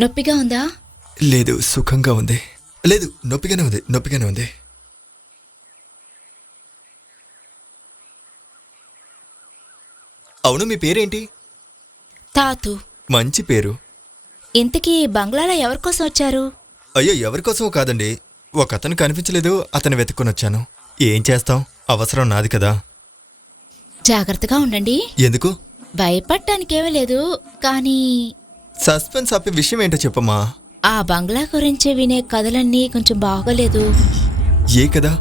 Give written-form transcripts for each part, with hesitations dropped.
నొప్పిగా ఉందా? లేదు, సుఖంగా ఉంది. లేదు, నొప్పిగానే ఉంది. అవును, మీ పేరేంటి? తాతు. మంచి పేరు. ఇంతకీ బంగ్లాలో ఎవరికోసం వచ్చారు? అయ్యో, ఎవరికోసమో కాదండి. ఒకతను కనిపించలేదు, అతను వెతుక్కొని వచ్చాను. ఏం చేస్తాం, అవసరం నాది కదా. జాగ్రత్తగా ఉండండి. ఎందుకు? భయపడ్డానికేమీ లేదు, కానీ సస్పెన్స్ ఆపే విషయం ఏంటో చెప్పమ్మా. ఆ బంగ్లా గురించి వినే కథలన్నీ కొంచెం బాగోలేదు. ఏ కదా?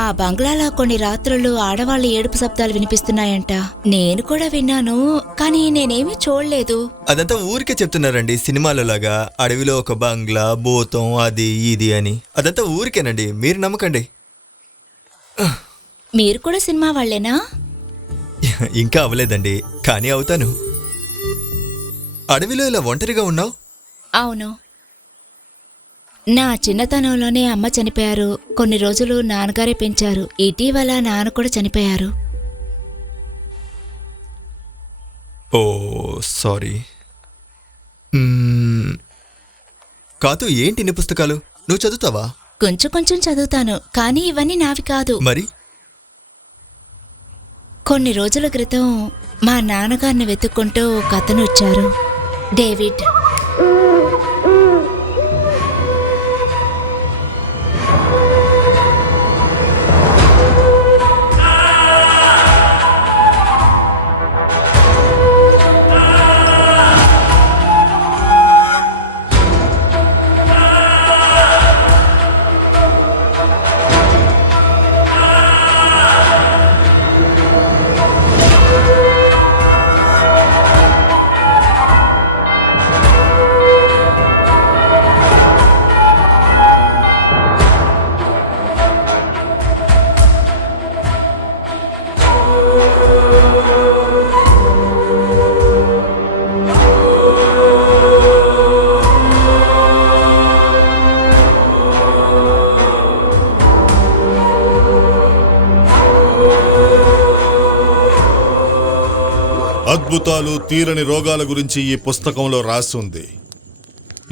ఆ బంగ్లాలో కొన్ని రాత్రులు ఆడవాళ్ళ ఏడుపు శబ్దాలు వినిపిస్తున్నాయంట. నేను కూడా విన్నాను, కానీ నేనేమీ చూడలేదు. అదంతా ఊరికే చెప్తున్నారండి, సినిమాలో లాగా. అడవిలో ఒక బంగ్లా, భూతం, అది ఇది అని. అదంతా ఊరికేనండి, మీరు నమ్మకండి. మీరు కూడా సినిమా వాళ్ళేనా? ఇంకా అవ్వలేదండి, కానీ అవుతాను. అడవిలో ఇలా ఒంటరిగా ఉన్నావు? అవును. నా చిన్నతనంలోనే అమ్మ చనిపోయారు. కొన్ని రోజులు నాన్నగారే పెంచారు. ఇటీవల నాన్న కూడా చనిపోయారు. ఓ సారీ. కాదు, ఏంటి ఇన్ని పుస్తకాలు? నువ్వు చదువుతావా? కొంచెం చదువుతాను, కానీ ఇవన్నీ నావి కాదు. మరి? కొన్ని రోజుల క్రితం మా నాన్నగారిని వెతుక్కుంటూ ఒక అతను వచ్చారు, డేవిడ్. అద్భుతాలు, తీరని రోగాల గురించి ఈ పుస్తకంలో రాసి ఉంది.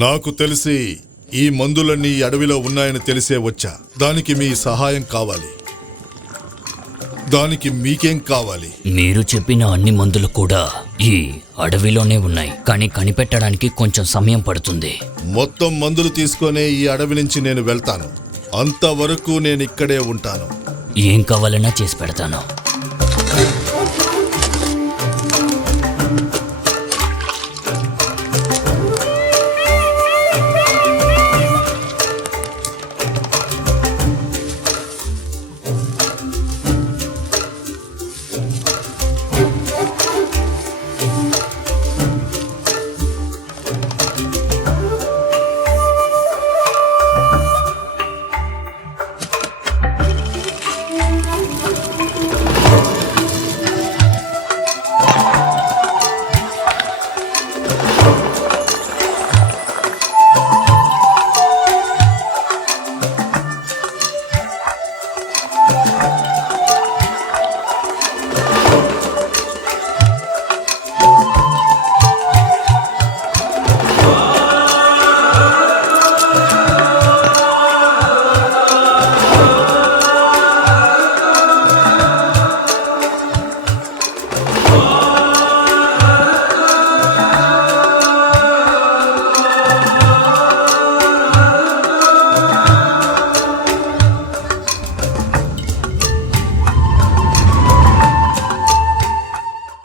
నాకు తెలిసి ఈ మందులన్నీ అడవిలో ఉన్నాయని తెలిసే వచ్చా. దానికి మీ సహాయం కావాలి. దానికి మీకేం కావాలి? మీరు చెప్పిన అన్ని మందులు కూడా ఈ అడవిలోనే ఉన్నాయి, కానీ కనిపెట్టడానికి కొంచెం సమయం పడుతుంది. మొత్తం మందులు తీసుకొనే ఈ అడవి నుంచి నేను వెళ్తాను. అంతవరకు నేను ఇక్కడే ఉంటాను. ఏం కావాలన్నా చేసి పెడతాను.